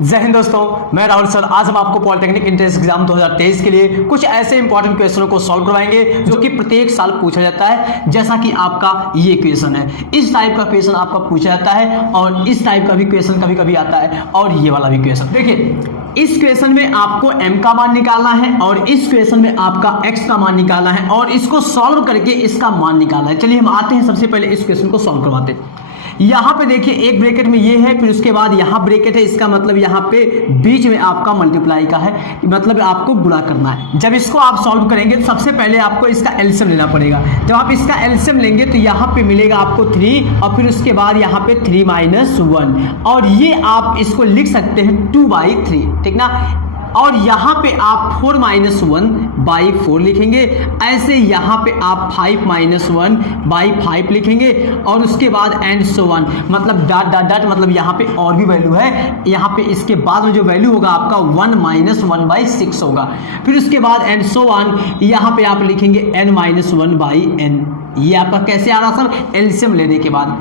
जय हिंद दोस्तों, मैं राहुल सर। आज हम आपको पॉलिटेक्निक एंट्रेंस एग्जाम 2023 के लिए कुछ ऐसे इंपॉर्टेंट क्वेश्चनों को सॉल्व करवाएंगे जो कि प्रत्येक साल पूछा जाता है। जैसा कि आपका ये क्वेश्चन है, इस टाइप का क्वेश्चन आपका पूछा जाता है और इस टाइप का भी क्वेश्चन कभी कभी आता है और ये वाला भी क्वेश्चन। देखिए, इस क्वेश्चन में आपको m का मान निकालना है और इस क्वेश्चन में आपका x का मान निकालना है और इसको सॉल्व करके इसका मान निकालना है। चलिए हम आते हैं, सबसे पहले इस क्वेश्चन को सॉल्व करवाते हैं। यहाँ पे देखिए, एक ब्रैकेट में ये है, फिर उसके बाद यहाँ ब्रैकेट है। इसका मतलब यहाँ पे बीच में आपका मल्टीप्लाई का है, मतलब आपको गुणा करना है। जब इसको आप सॉल्व करेंगे तो सबसे पहले आपको इसका एलसीएम लेना पड़ेगा। जब आप इसका एलसीएम लेंगे तो यहाँ पे मिलेगा आपको 3 और फिर उसके बाद यहाँ पे 3 - 1 और ये आप इसको लिख सकते हैं 2/3, ठीक ना। और यहाँ पे आप 4 - 1/4 लिखेंगे। ऐसे यहाँ पे आप 5 - 1/5 लिखेंगे और उसके बाद एंड सो ऑन, मतलब डॉट डॉट डॉट, मतलब यहाँ पे और भी वैल्यू है। यहाँ पे इसके बाद में जो वैल्यू होगा आपका 1 - 1/6 होगा। फिर उसके बाद एंड सो ऑन, यहाँ पे आप लिखेंगे n - 1/n। ये आपका कैसे आ रहा सर? एलसीएम लेने के बाद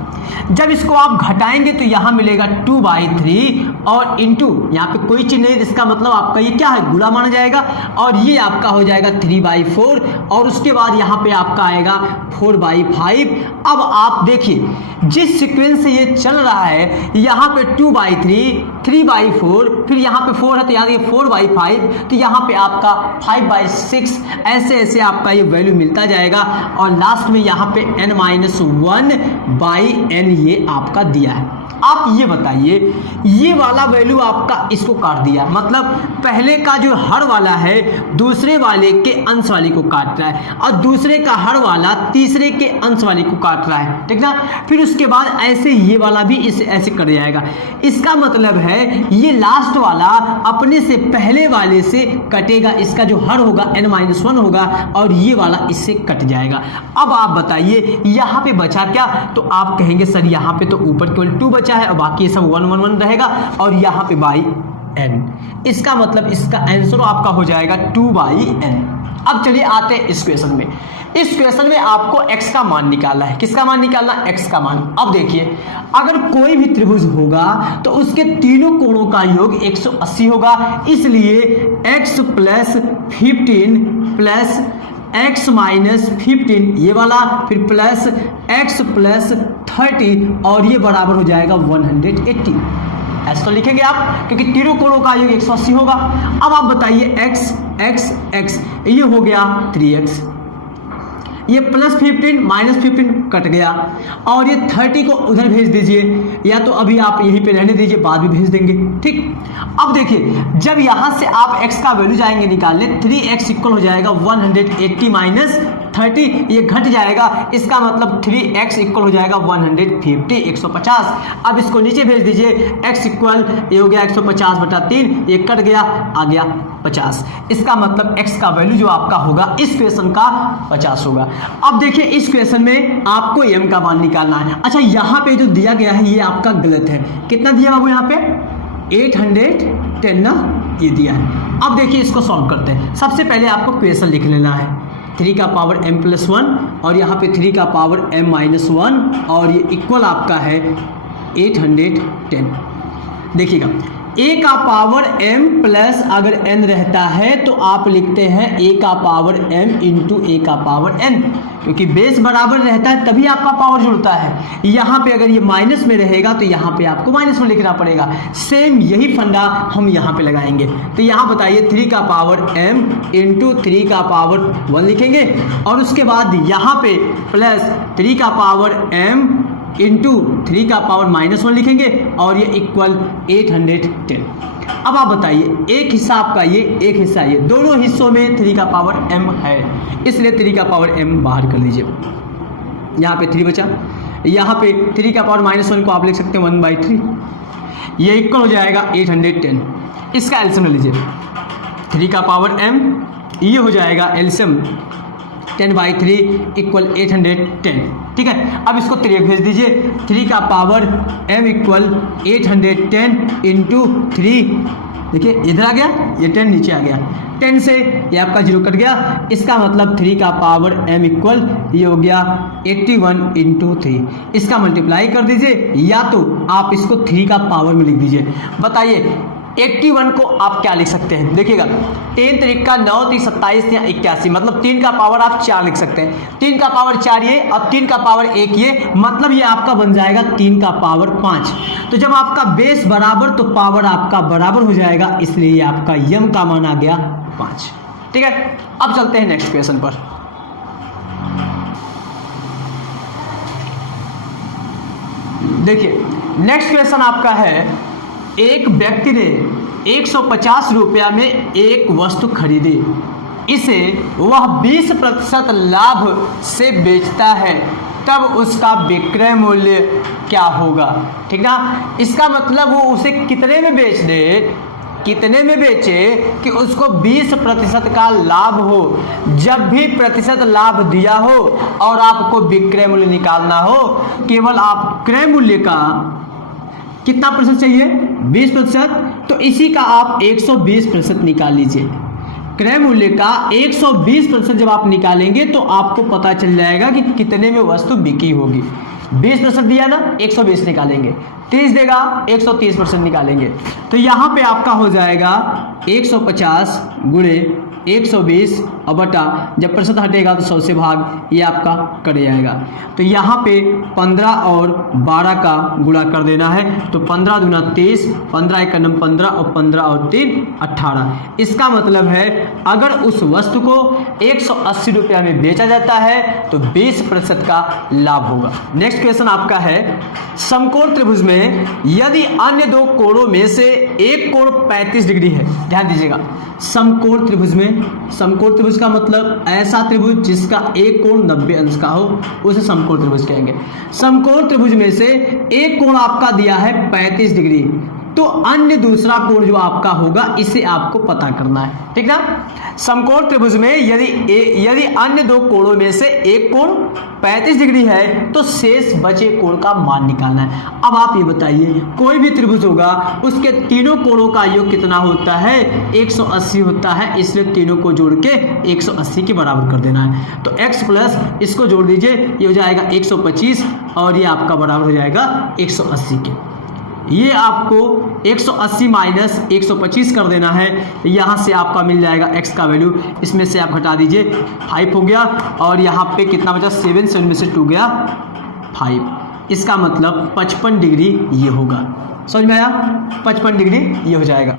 जब इसको आप घटाएंगे तो यहाँ मिलेगा 2/3 और इंटू यहाँ पे कोई चीज नहीं, इसका मतलब आपका ये क्या है, गुणा माना जाएगा और ये आपका हो जाएगा 3/4 और उसके बाद यहाँ पे आपका आएगा 4/5। अब आप देखिए, जिस सीक्वेंस से ये चल रहा है, यहाँ पे 2/3, 3/4, फिर यहाँ पे 4 है तो यहाँ देखिए 4/5, तो यहाँ पे आपका 5/6, ऐसे ऐसे आपका ये वैल्यू मिलता जाएगा और लास्ट में यहाँ पे n - 1/n ये आपका दिया है। आप ये बताइए, ये वाला वैल्यू आपका इसको काट दिया, मतलब पहले का जो हर वाला है दूसरे वाले के अंश वाले को काट रहा है और दूसरे का हर वाला तीसरे के अंश वाले को काट रहा है, ठीक ना। फिर उसके बाद ऐसे ये वाला भी इसे ऐसे कट जाएगा। इसका मतलब है ये लास्ट वाला अपने से पहले वाले से कटेगा, इसका जो हर होगा n - 1 होगा और ये वाला इससे कट जाएगा। अब आप बताइए यहाँ पे बचा क्या? तो आप कहेंगे सर यहाँ पे तो ऊपर केवल 2 बचा है और बाकी ये सब 1 1 1 रहेगा और यहाँ पे n। इसका मतलब इसका आंसर आपका हो जाएगा 2/n। अब चलिए आते हैं इस क्वेश्चन में। इस क्वेश्चन में आपको x का मान निकालना है। किसका मान निकालना? x का मान। अब देखिए, अगर कोई भी त्रिभुज होगा तो उसके तीनों कोणों का योग 180 होगा, इसलिए x + 15 प्लस x - 15 ये वाला, फिर प्लस x + 30 और ये बराबर हो जाएगा 180। ऐसा तो लिखेंगे आप, क्योंकि तीनों कोणों का योग 180 होगा। अब आप बताइए x x x, ये हो गया 3x, ये +15 - 15 कट गया और ये 30 को उधर भेज दीजिए, या तो अभी आप यहीं पे रहने दीजिए, बाद में भेज देंगे, ठीक। अब देखिए, जब यहाँ से आप x का वैल्यू जाएंगे निकालने, 3x इक्वल हो जाएगा 180 - 30, ये घट जाएगा। इसका मतलब 3x इक्वल हो जाएगा 150, 150। अब इसको नीचे भेज दीजिए, x इक्वल ये हो गया 150/3, ये कट गया, आ गया 50। इसका मतलब x का वैल्यू जो आपका होगा इस क्वेश्चन का 50 होगा। अब देखिए, इस क्वेश्चन में आपको m का मान निकालना है। अच्छा, यहाँ पे जो दिया गया है ये आपका गलत है। कितना दिया बाबू? यहाँ पे 810 ना, ये दिया है। अब देखिए, इसको सॉल्व करते हैं। सबसे पहले आपको क्वेश्चन लिख लेना है, 3 का पावर m + 1 और यहाँ पे 3 का पावर m - 1 और ये इक्वल आपका है 810। देखिएगा, a का पावर m प्लस अगर n रहता है तो आप लिखते हैं a का पावर m × a का पावर n, क्योंकि बेस बराबर रहता है तभी आपका पावर जुड़ता है। यहाँ पे अगर ये माइनस में रहेगा तो यहाँ पे आपको माइनस में लिखना पड़ेगा। सेम यही फंडा हम यहाँ पे लगाएंगे। तो यहाँ बताइए 3 का पावर m × 3 का पावर 1 लिखेंगे और उसके बाद यहाँ पे प्लस 3 का पावर m × 3 का पावर -1 लिखेंगे और ये इक्वल 810। अब आप बताइए, एक हिस्सा आपका ये, एक हिस्सा ये, दोनों हिस्सों में 3 का पावर m है, इसलिए 3 का पावर m बाहर कर लीजिए। यहाँ पे 3 बचा, यहाँ पे 3 का पावर -1 को आप लिख सकते हैं 1/3, ये इक्वल हो जाएगा 810। इसका एलसीएम ले लीजिए, 3 का पावर m, ये हो जाएगा एलसीएम 10/3 इक्वल 810, ठीक है। अब इसको 3 भेज दीजिए, 3 का पावर m इक्वल 810 × 3, देखिए इधर आ गया, ये 10 नीचे आ गया, 10 से ये आपका 0 कट गया। इसका मतलब 3 का पावर m इक्वल ये हो गया 81 × 3। इसका मल्टीप्लाई कर दीजिए, या तो आप इसको 3 का पावर में लिख दीजिए। बताइए 81 को आप क्या लिख सकते हैं, देखिएगा 3 तरीका 9 3 27 या 81, मतलब 3 का पावर आप 4 लिख सकते हैं। 3 का पावर 4 ये और 3 का पावर 1 ये, मतलब ये आपका बन जाएगा 3 का पावर 5। तो जब आपका बेस बराबर तो पावर आपका बराबर हो जाएगा, इसलिए ये आपका यम का मान आ गया 5। ठीक है, अब चलते हैं नेक्स्ट क्वेश्चन पर। देखिए नेक्स्ट क्वेश्चन आपका है, एक व्यक्ति ने 150 रुपया में एक वस्तु खरीदी, इसे वह 20% लाभ से बेचता है, तब उसका विक्रय मूल्य क्या होगा। ठीक ना, इसका मतलब वो उसे कितने में बेच दे, कितने में बेचे कि उसको 20% का लाभ हो। जब भी प्रतिशत लाभ दिया हो और आपको विक्रय मूल्य निकालना हो, केवल आप क्रय मूल्य का कितना प्रतिशत चाहिए, 20%, तो इसी का आप 120% निकाल लीजिए। क्रय मूल्य का 120% जब आप निकालेंगे तो आपको पता चल जाएगा कि कितने में वस्तु बिकी होगी। 20% दिया ना, 120 निकालेंगे, 30 देगा 130% निकालेंगे, तो यहाँ पे आपका हो जाएगा 150 गुणे 120 और बटा, जब प्रतिशत हटेगा तो 100 से भाग, ये आपका कट जाएगा। तो यहाँ पे 15 और 12 का गुणा कर देना है, तो 15 दूना 30, 15 एक नम 15 और 15 और 3 18। इसका मतलब है अगर उस वस्तु को 180 रुपया में बेचा जाता है तो 20% का लाभ होगा। नेक्स्ट क्वेश्चन आपका है, समकोण त्रिभुज में यदि अन्य दो कोणों में से एक कोण 35 डिग्री है, ध्यान दीजिएगा, समकोण त्रिभुज में, समकोण त्रिभुज का मतलब ऐसा त्रिभुज जिसका एक कोण 90 अंश का हो, उसे समकोण त्रिभुज कहेंगे। समकोण त्रिभुज में से एक कोण आपका दिया है 35 डिग्री, तो अन्य दूसरा कोण जो आपका होगा इसे आपको पता करना है। ठीक ना, समकोण त्रिभुज में यदि अन्य दो कोणों में से एक कोण 35 डिग्री है तो शेष बचे कोण का मान निकालना है। अब आप ये बताइए, कोई भी त्रिभुज होगा उसके तीनों कोणों का योग कितना होता है, 180 होता है, इसलिए तीनों को जोड़ के 180 के बराबर कर देना है। तो x प्लस इसको जोड़ दीजिए, ये हो जाएगा 125 और ये आपका बराबर हो जाएगा 180 के। ये आपको 180 माइनस 125 कर देना है, यहाँ से आपका मिल जाएगा x का वैल्यू, इसमें से आप घटा दीजिए 5 हो गया, और यहाँ पे कितना बचा 7 में से 2 गया 5। इसका मतलब 55 डिग्री ये होगा। समझ में आया, 55 डिग्री ये हो जाएगा।